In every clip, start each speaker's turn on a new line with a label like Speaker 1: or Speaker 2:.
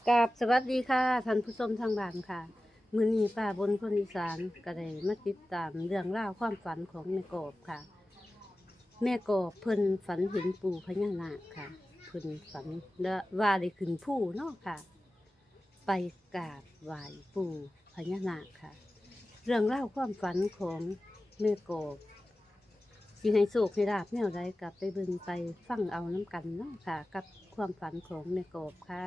Speaker 1: กราบสวัสดีค่ะท่านผู้ชมทางบ้านค่ะมื้อนี้ป้าบนคนอีสานก็ได้มาติดตามเรื่องราวความฝันของแม่กอบค่ะแม่กอบเพิ่นฝันเห็นปู่พญานาคค่ะเพิ่นฝันและว่าได้ขึ้นผู้เนาะค่ะ ไปกราบไหว้ปู่พญานาคค่ะ เรื่องราวความฝันของแม่กอบสิให้โชคให้ลาภแนวใดกลับไปเบิ่งไปฟังเอาน้ำกันเนาะค่ะ กับความฝันของแม่กอบค่ะ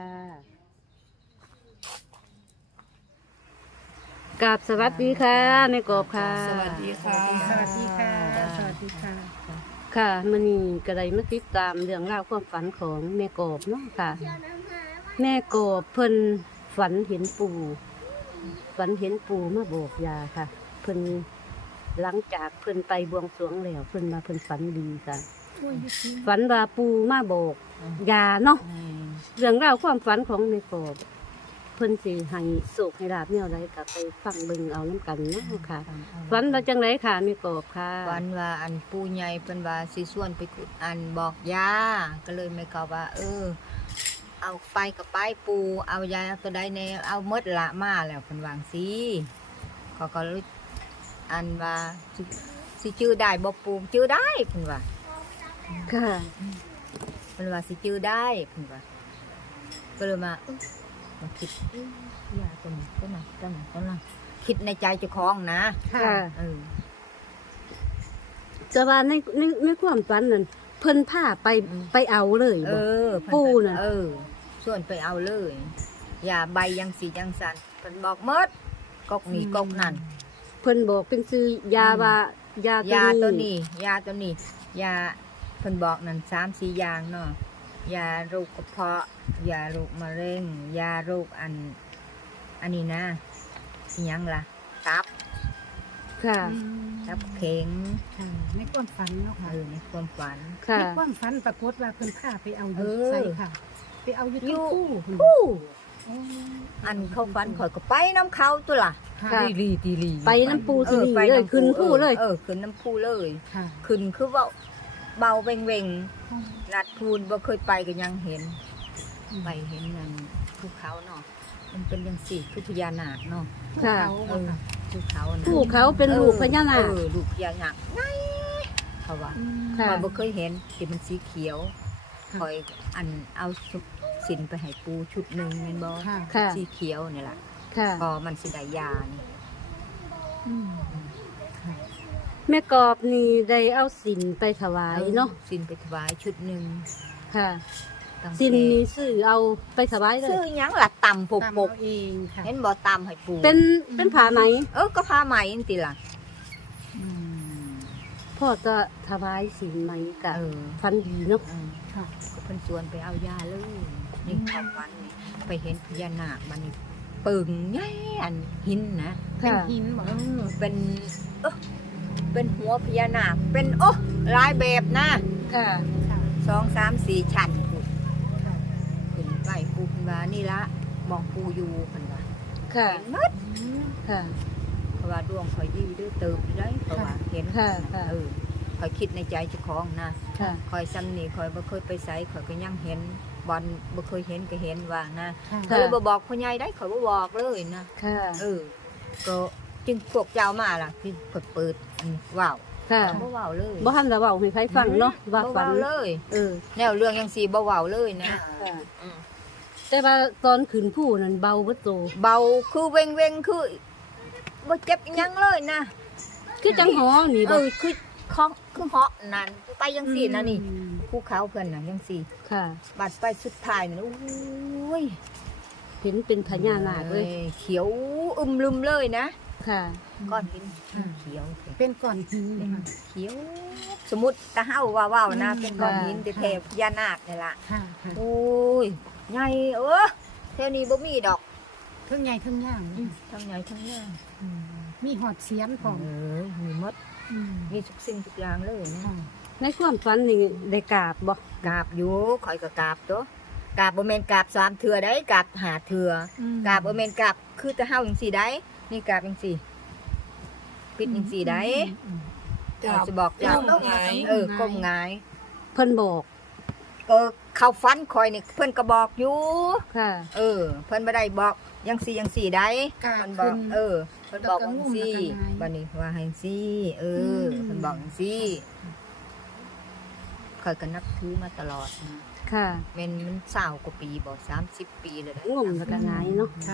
Speaker 1: กราบสวัสดีค่ะแม่กอบค่ะ
Speaker 2: สวัสดีค่ะ
Speaker 3: สวัสดีค่ะ สวัสดีค่ะ
Speaker 1: ค่ะมื้อนี้ก็ได้มาติดตามเรื่องราวความฝันของแม่กอบเนาะค่ะ แม่กอบเพิ่นฝันเห็นปู่ฝันเห็นปู่มาโบกยาค่ะ เพิ่นหลังจากเพิ่นไปบวงสรวงแล้วเพิ่นมาเพิ่นฝันดีค่ะ ฝันว่าปู่มาโบกยาเนาะเรื่องราวความฝันของแม่กอบเพิ่นสิให้โศกให้ลาบแนวใดก็ไปฟังเบิ่งเอาน้ำกันเนาะค่ะฝันว่าจังไดค่ะแม่กอบค่ะ
Speaker 2: วันว่าอันปูใหญ่เพิ่นว่าสิส่วนไปขุดอันบอกยาก็เลยไม่ก็ว่า เอาไปกับไปปูเอายาตัวใดแน่เอาหมดละมาแล้วเพิ่นวางสิเขาก็เลยอันว่าสิชื่อได้บ่ปูชื่อได้เพิ่นว่า
Speaker 1: ค่ะ
Speaker 2: เพิ่นว่าสิชื่อได้เพิ่นว่าก็เลยมามาคิดยาตัวนี้ตัวนั้นคิดในใจเจ้าของนะ
Speaker 1: ค่ะ
Speaker 2: เออ
Speaker 1: แต่ว่าในความฝันนั้นเพิ่นพาไปเอาเลยบ่ ปูน่ะ
Speaker 2: ส่วนไปเอาเลย อย่าใบยังสียังสันเพิ่นบอกหมดกกนี่กกนั่น
Speaker 1: เพิ่นบอกเป็นชื่อยาว่ายาย
Speaker 2: า
Speaker 1: ตั
Speaker 2: ตัว ว
Speaker 1: นี้
Speaker 2: นี้ยาตัวนี้ยาเพิ่นบอกนั่น3-4อย่างเนาะยาโรคกระเพาะยาโรคมะเร็งยาโรคอันนี้นะอิหยังล่ะตับ
Speaker 1: ค่ะ
Speaker 2: ตับเข็ง
Speaker 3: ค่ะในความฝันเนาะค่ะ
Speaker 2: ในความฝัน
Speaker 1: ค่ะ
Speaker 3: ในความฝันปรากฏว่าเพิ่นพาไปเอาอยู่
Speaker 2: เออ
Speaker 3: ใส่ค่ะ ไปเอาอยู่
Speaker 2: อยู่
Speaker 3: ที่คู่
Speaker 2: ผู้
Speaker 3: โอ้
Speaker 2: อันเข้าฝันข่อยก็ไปน้ำเขาตัวล่ะ
Speaker 3: ค่ะ
Speaker 1: ค่ะ
Speaker 2: ตีลี
Speaker 1: ไปน้ำปูสิริ
Speaker 2: ไป
Speaker 1: เลย
Speaker 2: ำ
Speaker 1: ขึ้นผู้เลย
Speaker 2: ขึ้นน้ำพูเลย
Speaker 3: ค่ะ
Speaker 2: ขึ้นคือว่าเบาเวงเวงนัดพูนบ่เคยไปก็ยังเห็น ไปเห็นนั่นภูเขาเนาะมันเป็นยังสี่คือพญานาคเนาะ
Speaker 1: ค่ะ
Speaker 3: เขาบ่ค่ะ
Speaker 2: ภูเขาน่ะ
Speaker 1: ผู้เขาเป็นลูกพญานาค
Speaker 2: ลูกพญานาคไงเขาว่า
Speaker 1: ค่ะ
Speaker 2: คอยบ่เคยเห็นที่มันสีเขียวคอยอันเอาสินไปให้ปูชุดหนึ่งแม่นบ่
Speaker 3: ค่ะ
Speaker 1: ค่ะ
Speaker 2: สีเขียวนี่แหละ
Speaker 1: ค่ะ
Speaker 2: พอมันสิได้ยานี่
Speaker 3: อืมค่ะ
Speaker 1: แม่กอบนี่ได้เอาสินไปถวายเนาะ
Speaker 2: สินไปถวายชุดหนึ่ง
Speaker 1: ค่ะ
Speaker 2: ตั้ง
Speaker 1: สิน
Speaker 2: แต่
Speaker 1: นี้ซื้อเอาไปถวายเล
Speaker 2: ซื้อย หยังล่ะตำป
Speaker 3: ตาม
Speaker 2: ก
Speaker 3: เอาเองค่ะ
Speaker 2: เห็นบ่ตำให้ปู
Speaker 1: เป็นผ้าไหม
Speaker 2: ก็ผ้าไหมนี่ติล่ะ
Speaker 1: พ่อจะถวายสินไหมกะ
Speaker 2: เออ
Speaker 1: ฟันดีเนาะ
Speaker 3: ค่ะ
Speaker 2: ก็เพิ่นชวนไปเอายาเลยนี่เข้าวันนี่ไปเห็นพญานาคมันนี่ปึงใหญ่อันหินนะ
Speaker 3: เป็น
Speaker 1: ค่ะ
Speaker 3: หินบ่
Speaker 2: เป็นเป็นหัวพญานาคเป็นหลายแบบนะ
Speaker 1: ค่ะ
Speaker 3: ค่ะ
Speaker 2: 2 3 4ชั้นพูด
Speaker 3: ค่ะ
Speaker 2: ขึ้นไปปูเพิ่นว่านี่ละมองปูอยู่เพิ่นว่า
Speaker 1: ค่ะ
Speaker 2: เห็นหมด
Speaker 3: อืม
Speaker 1: ค่ะ
Speaker 2: เพราะว่าดวงข่อยดีด้วยเติบอยู่ได้เพราะว่าเห็น
Speaker 1: ค่ะค่ะ
Speaker 2: ข่อยคิดในใจเจ้าของนะ
Speaker 1: ค่ะ
Speaker 2: ข่อยซ้ำนี่ข่อยบ่เคยไปไสข่อยก็ยังเห็นบอลบ่เคยเห็นก็เห็นว่านะ
Speaker 3: ค่ะ
Speaker 2: ก็เลยบ่บอกพ่อใหญ่ได้ข่อยบ่บอกเลยนะ
Speaker 1: ค่ะ
Speaker 2: ก็จึงพวกเจ้ามาล่ะที่เปิดว้าว
Speaker 1: ค่ะ
Speaker 2: บ่ว้าวเลย
Speaker 1: บ่ทันจะเว้าให้ใครฟังเนาะว่า
Speaker 2: บ่
Speaker 1: ฝัน
Speaker 2: ว้าวเลย
Speaker 1: เออ
Speaker 2: แนวเรื่องจังซี่บ่ว้าวเลยนะ
Speaker 1: ค่ะ
Speaker 2: อืม
Speaker 1: แต่ว่าตอนขึ้นผู้นั้นเบาเบ่โต
Speaker 2: เบาคือเวงๆคือบ่เจ็บอิหยังเลยนะ
Speaker 1: คือจังหอนี่บ่
Speaker 2: คือของคือเหาะนั่นไปจังซี่นะนี่
Speaker 3: อืม
Speaker 2: ภูเขาเพิ่นน่ะจังซี่
Speaker 1: ค่ะ
Speaker 2: บัดไปสุดท้ายนี่โอ้ย
Speaker 1: เห็นเป็นพญานาคเลย
Speaker 2: เขียวอึมลึมเลยนะ
Speaker 1: ค่ะ
Speaker 2: ก้อนหินเขียว
Speaker 3: เป็นก้อนหินเลยค่ะ
Speaker 2: เขียว สมมุติตะเฮาว่าๆนะ
Speaker 3: อืม
Speaker 2: เป็นก้อนหินแต่แท้พญานาคนี่ล่ะ
Speaker 3: ค่ะค่ะ
Speaker 2: โอ้ยใหญ่แถวนี้บ่มีดอก
Speaker 3: เทั้งใหญ่เทั้งย่าง
Speaker 2: ทั้งใหญ่ทั้งยาว
Speaker 3: มีหอดเสียนของ
Speaker 2: มีหมด
Speaker 3: อืม
Speaker 2: มีทุกสิ่งทุกอย่างเลยนะ
Speaker 3: ค่ะ
Speaker 1: ในความฝันนี่ได้กราบบ่
Speaker 2: กราบอยู่ข่อยก็กราบตัวกราบบ่แม่นกราบ3เทื่อได้กราบ5เทื่อ
Speaker 3: อืม
Speaker 2: กราบบ่แม่นกราบคือแต่เฮาจังซี่ได้นี่กราบจังซี่ปิดจังซี่ได้
Speaker 3: อืม
Speaker 2: เราจะบอกเจ้า
Speaker 4: ก้มหงาย
Speaker 2: ก้มหงาย
Speaker 1: เพิ่นบอก
Speaker 2: ก็เข้าฝันคอยนี่เพิ่นก็บอกอยู่
Speaker 1: ค่ะ
Speaker 2: เพิ่นบ่ได้บอกยังสี่ได้
Speaker 3: กราบ
Speaker 2: เพิ่นบอก
Speaker 3: ขึ้น
Speaker 2: เพิ่นบอกว่าจังซี่
Speaker 3: แล้วก็งุ่มแล้วก็นาย
Speaker 2: บัดนี้ว่าให้จังซี่เพิ่นบอกจังซี่ข้อยก็นับถือมาตลอดนะ
Speaker 1: ค่ะ
Speaker 2: แม่นมัน20กว่าปีบ่30 ปีเลยนะ
Speaker 1: งมแล้วก็หงายเนาะ
Speaker 3: ค่ะ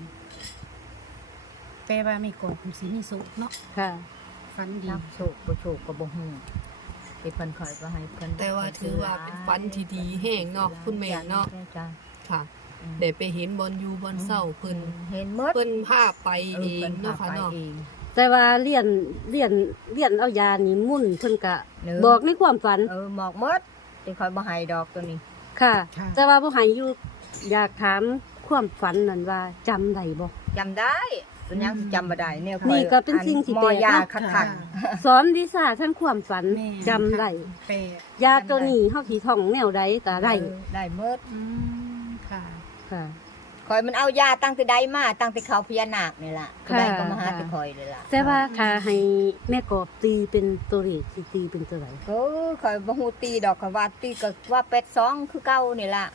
Speaker 3: แปลว่าไม่กอดสีมีสุขเนาะ
Speaker 1: ค่ะ
Speaker 3: ฝันดี
Speaker 2: นับโชคบ่โชคก็บ่ฮู้ที่เพิ่นคอยว่าให้เพิ่น
Speaker 4: แต่ว่าถือว่าเป็นฝันที่ดีแห้งเนาะคุณแม่เนาะ
Speaker 2: จ้ะ
Speaker 4: ค่ะได้ไปเห็นบอลอยู่บอลเศร้าเพิ่น
Speaker 2: เห็นหมด
Speaker 4: เพิ่นพาไปเอง
Speaker 2: พิ่
Speaker 4: เนาะ
Speaker 2: พ
Speaker 4: ค่ะ
Speaker 2: ไป
Speaker 4: เนาะ
Speaker 2: เอง
Speaker 1: แต่ว่าเลี่ยนเอายานี่มุ่นเพิ่นก็
Speaker 2: เนอะ
Speaker 1: บอกในความฝัน
Speaker 2: หมอกหมดที่คอยบ่ให้ดอกตัวนี้
Speaker 1: ค่ะ
Speaker 3: ค่ะ
Speaker 1: แต่ว่าบ่ให้อยู่อยากถามความฝันนั่นว่าจำได้บ่
Speaker 2: จำได้ส่วนยังสิจำบ่ได้เนี่ย
Speaker 1: นี่ก็เป็นสิ่งที่
Speaker 2: ม
Speaker 1: แปล
Speaker 2: อก ยา
Speaker 1: เนาะ
Speaker 2: คัด
Speaker 3: ค่ะ
Speaker 1: สอนวิชาทั้งความฝัน
Speaker 3: แม่
Speaker 1: จำได้
Speaker 3: แปล
Speaker 1: ยาตัวนี้เฮาสิท่องแนวใดก็ได้
Speaker 2: ได้หมด
Speaker 3: อืมค่ะ
Speaker 1: ค่ะ
Speaker 2: คอยมันเอายาตั้งแต่ใดมาตั้งแต่เขาพญานาคนี่ล่ะ
Speaker 1: ค่ะ
Speaker 2: ได้ก็มาหาแต่คอยเลยล่ะ
Speaker 1: แต่ว่าถ้าให้แม่กอบตีเป็นตัวเลขสิตีเป็นตัวใด
Speaker 2: ก็คอยบ่ฮู้ตีดอกก็ว่าตีก็ว่า82คือเก่านี่ล่ะ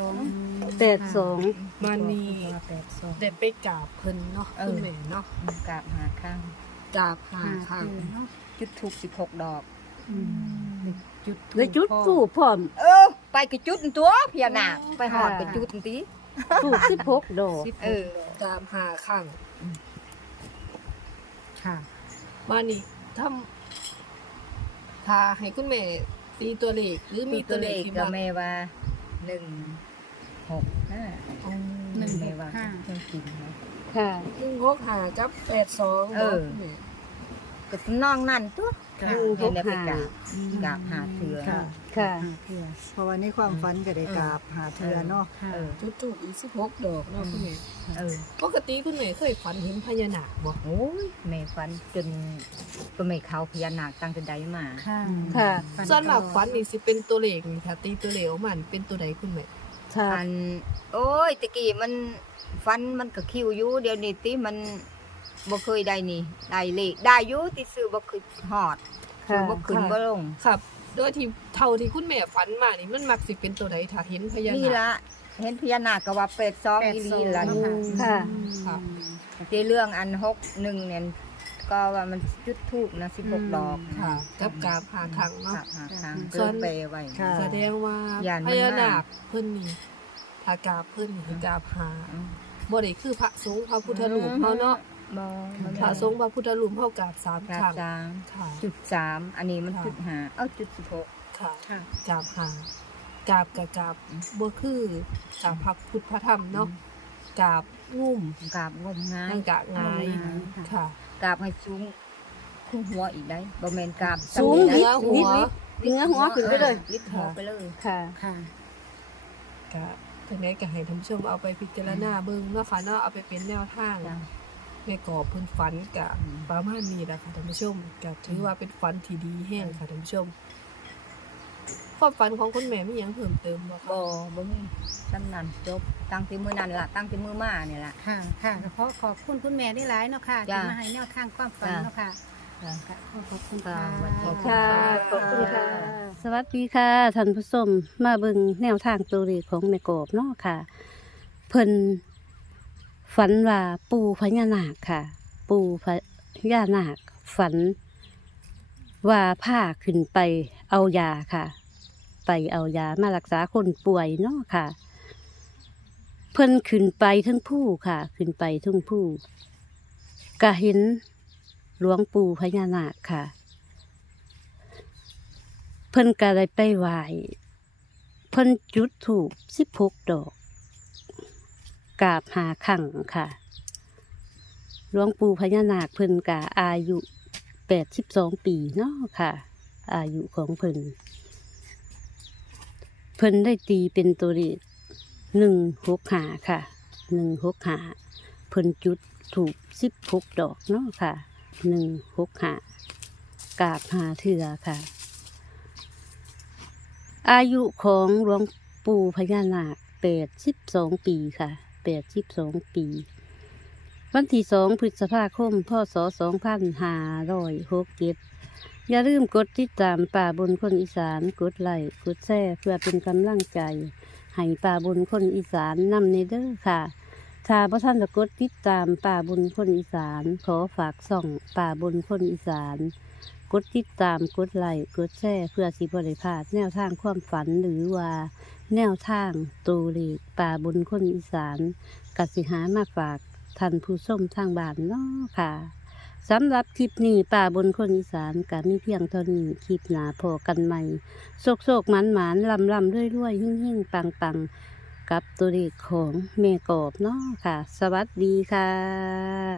Speaker 1: 82
Speaker 4: มานี่
Speaker 3: 82
Speaker 4: ได้ไปกราบเพิ่นเนาะคุณแม่เนาะ
Speaker 2: กราบหาข้าง
Speaker 4: กราบหา
Speaker 3: ค่ะ
Speaker 4: ข้าง
Speaker 3: เนาะ
Speaker 2: จุดธูป16 ดอก
Speaker 3: จุด
Speaker 1: ได้จุดทูปพร้อม
Speaker 2: ไปก็จุดตัวพญานาคไปหอด
Speaker 1: ค่ะ
Speaker 2: ก็จุดติ
Speaker 1: ทูป16ดอก
Speaker 4: กราบหาข้าง
Speaker 3: ค่ะ
Speaker 4: มานี่ถ้าให้คุณแม่ตีตัวเลขหรือมี
Speaker 2: มี
Speaker 4: ตั
Speaker 2: ตัว ว
Speaker 4: เล
Speaker 2: เล
Speaker 4: ข
Speaker 2: ข
Speaker 4: ที่
Speaker 2: ก็
Speaker 4: ว่า
Speaker 2: แม่ว่า165
Speaker 4: อ๋อ
Speaker 3: หนึ่ง
Speaker 2: แม่ว่าจังจริงนะ
Speaker 1: ค่ะ
Speaker 4: 165กับ82
Speaker 2: เออ ก็น้องนั่นตัว
Speaker 3: ค่ะ
Speaker 2: เห็นได้ไปกราบหาเถือ
Speaker 3: ค่ะ
Speaker 1: ค่ะ
Speaker 3: เพื่อ
Speaker 5: เพราะว่าในความฝันก็ได้กราบหาเทือเนาะ
Speaker 3: ค่ะ
Speaker 4: จุดทูปอีก16ดอกเนาะคุณแม่
Speaker 2: เออ
Speaker 4: ปกติคุณแม่เคยฝันเห็นพญานาคบ่
Speaker 2: โอ้ยแม่ฝันจนก็ไม่เข้าพญานาคตั้งแต่ใดมา
Speaker 3: ค่ะ
Speaker 1: ค่ะ
Speaker 4: ส่วนมากฝันนี่สิเป็นตัวเลขนี่ค่ะตีตัวเลขออกมานี่เป็นตัวใดคุณแม่
Speaker 1: ค่ะ
Speaker 2: อันโอ้ยตะกี้มันฟันมันก็คิวอยู่เดี๋ยวนี้ติมันบ่เคยได้นี่ได้เลขได้อยู่ที่ซื้อบ่คือฮอดซื้
Speaker 1: ค่ะ
Speaker 2: อบ่ขึ้นบ่ลง
Speaker 4: ครับโดยที่เท่าที่คุณแม่ฝันมานี่มันมักสิเป็นตัวใดถ้าเห็นพญา
Speaker 2: นี่
Speaker 4: นาค
Speaker 2: ละเห็นพญานาคก็ว่าเป็ด2อีหลีล่ะ
Speaker 3: 82
Speaker 2: นี่
Speaker 1: ค่ะ
Speaker 4: ค่ะ
Speaker 2: ที่เรื่องอัน61เนี่ยก็ว่ามันจุดธูปนะ16 ดอก
Speaker 4: ค่ะกับกราบหาครั้งเนาะ
Speaker 2: หาทาง
Speaker 4: ส่
Speaker 2: เกิ
Speaker 4: วน
Speaker 2: นไปไว้
Speaker 5: ค่ะ
Speaker 4: แสดงว่า
Speaker 2: ย่านมัน
Speaker 4: พญานาคเพิ่นนี่ถ้ากราบเพิ่นนี่คือกราบหา
Speaker 2: อืม
Speaker 4: บ่ได้คือพระสงฆ์พระพุทธรูปเฮาเนาะ
Speaker 2: บ่มัน
Speaker 4: พระสงฆ์พระพุทธรูปเฮากราบ3
Speaker 2: กรา
Speaker 4: ครั้
Speaker 2: บ
Speaker 4: ง
Speaker 2: จาง
Speaker 4: ค่ะ
Speaker 2: จุด3อันนี้มัน
Speaker 4: ค่ะ
Speaker 2: จุด5จุด16
Speaker 4: ค่ะ
Speaker 3: ค่ะ
Speaker 4: กราบหากราบกับกราบบ่คือกราบพระพุทธพระธรรมเนาะกราบงุ่ม
Speaker 2: กราบงมง่าย
Speaker 4: ทางกะงาย
Speaker 3: งายค่ะ
Speaker 4: ค่ะ
Speaker 2: กราบให้สูงขึ้นหัวอีกได้บ่แม่นกราบ
Speaker 1: สูง
Speaker 2: ได้
Speaker 4: เหนือหัว
Speaker 1: เหนือหัวขึ้นไปเลย
Speaker 2: ลิบหัวไปเลย
Speaker 1: ค่ะ
Speaker 3: ค่ะ
Speaker 4: กะทีนี้ก็ให้ท่านผู้ชมเอาไปพิจารณาเบิ่งเนาะค่ะเนาะเอาไปเป็นแนวทาง
Speaker 2: จ้ะ
Speaker 4: แม่กอบเพิ่นฝันกะ
Speaker 2: อืม
Speaker 4: ประมาณนี้แหละค่ะท่านผู้ชมก็ถือว่าเป็นฝันที่ดีแห้งค่ะท่านผู้ชมความฝันของคุณแม่มีหยังเพิ่มเติมบ่คะ
Speaker 2: บ่มีซ้ำนั้นจบตั้งที่มื้อนั้นล่ะตั้งที่มื้อมานี่ล่ะ
Speaker 3: ค่ะ ค่ะก็ขอบคุณคุณแม่ได้หลายเนาะค่ะ
Speaker 2: จ้ะ
Speaker 3: ที่มาให้แนวทางความฝัน
Speaker 2: จ้ะ
Speaker 3: เนาะค่ะ
Speaker 2: จ้ะ
Speaker 3: ค่ะขอบคุณค่ะ
Speaker 2: ขอบคุณ
Speaker 1: ค่ะ ขอบคุณค่ะ สวัสดีค่ะท่านผู้ชมมาเบิ่งแนวทางตัวเลขของแม่กอบเนาะค่ะ เพิ่นฝันว่าปู่พญานาคค่ะ ปู่พญานาคฝันว่าผ้าขึ้นไปเอายาค่ะ ไปเอายามารักษาคนป่วยเนาะค่ะ เพิ่นขึ้นไปทั้งผู้ค่ะ ขึ้นไปทั้งผู้ก็เห็นหลวงปู่พญานาคค่ะ เพิ่นก็เลยไปไหว้เพิ่นจุดธูป16 ดอกกราบหาครั้งค่ะ หลวงปู่พญานาคเพิ่นก็อายุ82 ปีเนาะค่ะ อายุของเพิ่นได้ตีเป็นตัวเลข165ค่ะ165เพิ่นจุดธูป16 ดอกเนาะค่ะ165กราบหาเทื่อค่ะ อายุของหลวงปู่พญานาค82 ปีค่ะ82 ปี วันที่2 พฤษภาคม พศ 2567 อย่าลืมกดติดตามป่าบนคนอีสานกดไลค์กดแชร์เพื่อเป็นกำลังใจให้ป่าบนคนอีสานนำในเด้อค่ะถ้าพระท่านจะกดติดตามป่าบนคนอีสานขอฝากส่องป่าบนคนอีสานกดติดตามกดไลค์กดแชร์เพื่อสิบริพลาดแนวทางความฝันหรือว่าแนวทางตูเลขป่าบนคนอีสานกสิหามาฝากท่านผู้ชมทางบ้านเนาะค่ะสำหรับคลิปนี้ป่าบนคนอีสานก็มีเพียงเท่านี้คลิปหนาพอกันใหม่โศกโศกหมันหมานลำลำเรื่อยๆหิ่งหิ่งปังปังกับตัวเลขของแม่กอบเนาะค่ะ สวัสดีค่ะ